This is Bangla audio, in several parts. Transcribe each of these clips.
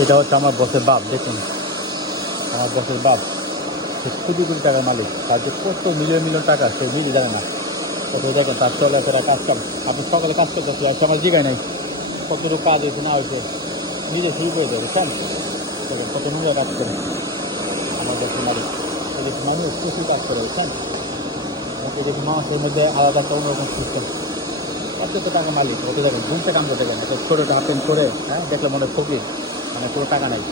এটা হচ্ছে আমার বসের বাপ, দেখুন আমার বসের বাপ, সে কোটি কোটি টাকার মালিক, তার যে কত মিলিয়ন মিলিয়ন টাকা সে নিজে জানে না। কত দেখেন তার চলাফেরা কাজ কাম, আপনি সকালে কাজ করতেছি আর সকাল জিগায় নাই কতটুকু কাজ হয়েছে না হয়েছে, নিজে শুরু করে দেয়, বুঝছেন? দেখেন কত নোংরা কাজ করে আমার বসের মালিক। এদেশে মানুষ প্রচুর কাজ করে, বুঝছেন? এদেশে মানুষের মধ্যে আলাদা একটা অন্যরকম সিস্টেম। কত টাকা মালিক ওকে দেখেন, ঘুমতে কাম করতে গেলে ছোটো হাফ প্যান্ট করে, হ্যাঁ দেখলে মনে ফকির, মানে কোনো টাকা নাই।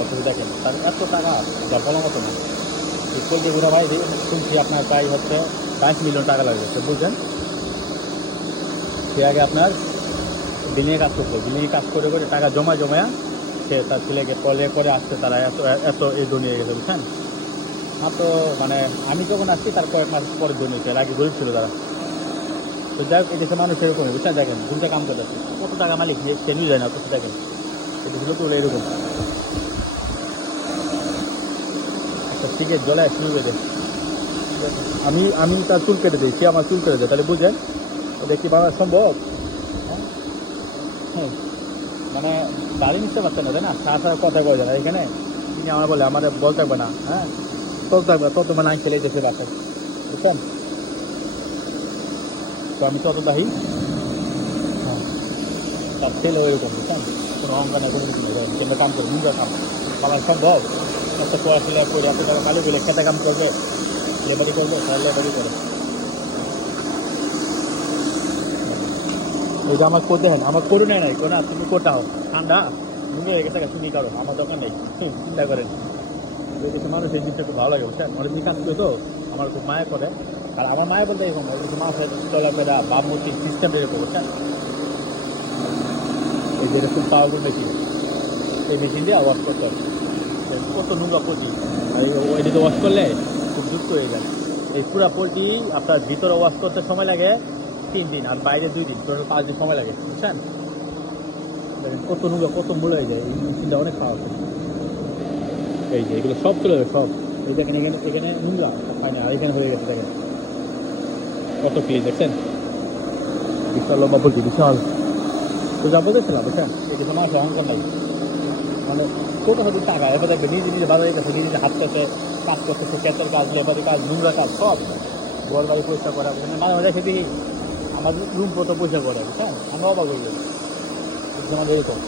অথচ দেখেন তার এত টাকা যা বলার মতো না। এই পোলট্রি গুঁড়া ভাই শুনছি আপনার প্রায় হচ্ছে 22 মিলিয়ন টাকা লাগবে, তো বুঝছেন? সে আগে আপনার বিল্ডিংয়ে কাজ করতো, বিল্ডিংয়ে কাজ করে করে টাকা জমা জমায়া সে তার ছেলেকে পরে করে আসছে, তারা এত এত এই দুনিয়ে গেছে, বুঝছেন? তো মানে আমি যখন আসছি তার কয়েক মাস পরে দুনিয়ে এর আগে গরিব ছিল তারা। তো যাই হোক, এই দেশে মানুষ এরকমই, বুঝছেন? দেখেন ঘুমটা কাম করতেছে, কত টাকা মালিক সে নিয়ে যায় না, অথচ দেখেন এটা ছিল তো এরকম একটা সিগারেট জ্বলায় শুরু করে দেয়। আমি আমি তার চুল কেটে দিই, সে আমার চুল কেটে দেয়, তাহলে বুঝেন এটা কি বানানো সম্ভব? হ্যাঁ, হ্যাঁ, মানে দাড়ি নিতে পারছে না, তাই না? সারা সারা কথা কয়ে যায় এখানে। তিনি আমার বলে আমার বল থাকবে না, হ্যাঁ তত থাকবে তত মানে আমি খেলে দেশে বাসায়, বুঝছেন? তো আমি তত দাহি, হ্যাঁ তার ছেলে ওইরকম, বুঝছেন? কোনো অহংকার নেই, কোনো কিছু নেই, কেন্দ্র কাম করে নিজের কাম আমার সম্ভব? এত পড়াশোনা করে এত টাকা কালি বলে খেতে কাম করবে, লেবারি করবে, তাহলে লেবারি করে। ওই যে আমার করতে হয়, আমার করু নাই কোনা, তুমি কোটাও ঠান্ডা নুনে হয়ে গেছে, তুমি কারো আমার দোকান নেই, চিন্তা করেন। ওই দেশে মানুষ এই জিনিসটা খুব ভালো লাগে, বুঝছেন? অনেক দিন কাজ করে তো আমার খুব মায়া করে। আর আমার মায়া বলতে এরকম ওই দেশে মানুষের চলাফেরা ভাবমূর্তি সিস্টেম এরকম, বুঝছেন? এই যে এরকম পাওয়ারফুল মেশিন, এই মেশিন দিয়ে ওয়াশ করতে হয়, কত নোংরা পোলট্রি। আর এদিকে ওয়াশ করলে খুব দ্রুত হয়ে যায়। এই পুরা পোলট্রি আপনার ভিতরে ওয়াশ করতে সময় লাগে 3 দিন, আর বাইরে 2 দিন, টোটাল 5 দিন সময় লাগে, বুঝছেন? দেখেন কত নোংরা, কত মূল হয়ে যায়, এই মেশিনটা অনেক খাওয়া। এই যে এগুলো সব চলে যাবে সব, এই দেখেন এখানে এখানে নোংরা হয় না, আর এখানে হয়ে গেছে, দেখেন কত ক্লিন, দেখছেন? বিশাল লম্বা পোলট্রি, বিশাল। তো যা বলতেছিলাম, বুঝছেন? এই যে তোমার অহংকার নাই, মানে ছোটো ছোটো টাকা এবার দেখবে নিজে নিজে বাজারে গেছে, নিজে নিজে হাত করছে, কাজ করতেছে, ক্যাচের কাজ, লেবারি কাজ, নোংরা কাজ সব, ঘর বাড়ি পরিষ্কার করা, মানে মাঝে মাঝে দেখি দেখি আমার রুম কত পয়সা করে, বুঝছেন? আমি অবাক হয়ে গেছি, আমাদের এরকম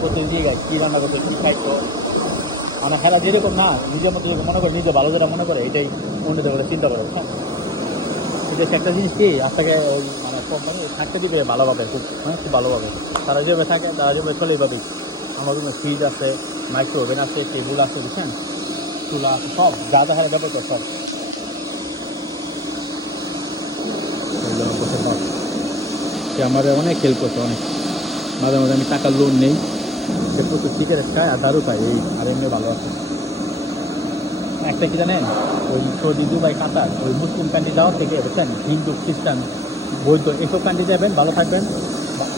প্রত্যেক দিকে কী রান্না করছে, কী খাইতো, মানে খেলা যেরকম না নিজের মতো যেরকম মনে করে, নিজে ভালো যেটা মনে করে এটাই অন্যদের বলে চিন্তা করে, বুঝছেন? এটা একটা জিনিস কি আপনাকে ওই মানে কোম্পানি থাকতে দিবে ভালোভাবে, খুব মানে খুব ভালোভাবে, তারা যেভাবে থাকে তারা যেভাবে চলে এইভাবেই। আমার রুমে ফ্রিজ আছে, মাইক্রো ওভেন আছে, টেবিল আছে, বুঝছেন? চুলা আছে, সব যা যা হারে ব্যবহার করে সব। সে আমার অনেক হেল্প করছে, অনেক। মাঝে মাঝে আমি টাকার লোন নেই, সে প্রচুর সিগারেট খায় আর দারু খায়, এই আর এমনি ভালো আছে। একটা কি জানেন, ওই সৌদি, দুবাই, কাতার, ওই মুসলিম কান্ট্রি যাওয়ার থেকে, বুঝছেন, হিন্দু, খ্রিস্টান, বৌদ্ধ এসব কান্ট্রি যাবেন, ভালো থাকবেন,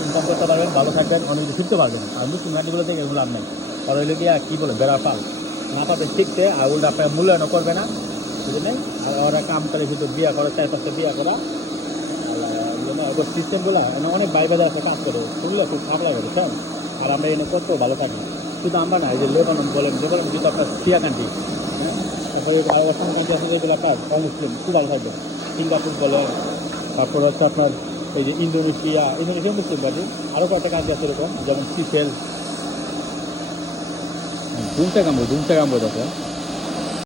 ইনকাম করতে পারবেন, ভালো থাকবেন, অনেক কিছু শিখতে পারবেন। আর মুসলিম কান্ট্রিগুলো থেকে এগুলো লাভ নেই, তারা হইলে গিয়া কী বলে বেড়া পাল, না পাবে শিখতে, আর উল্টা আপনার মূল্যায়নও করবে না, বুঝলেন? আর ওরা কাম করে কিন্তু বিয়া করে, 4-5টা বিয়া করা, ওদের সিস্টেমগুলো অনেক ভাই বাজার আছে কাজ করে, শুনলে খুব খারাপ লাগে, বুঝছেন? আর আমরা এনে কত ভালো থাকি, শুধু আমরা না, এই যে লেবানন বলেন, লেবানন কিন্তু আপনার সিয়া কান্ট্রি, হ্যাঁ, তারপরে আরেকটা কান্ট্রি আছে যেগুলো আপনার অমুসলিম, খুব ভালো থাকবে। সিঙ্গাপুর বলেন, তারপর হচ্ছে আপনার এই যে ইন্দোনেশিয়া, ইন্দোনেশিয়া মুসলিম কান্ট্রি, আরও কয়েকটা কান্ট্রি আছে এরকম, যেমন সিফেল, ধুমসা কাম্বো আছে।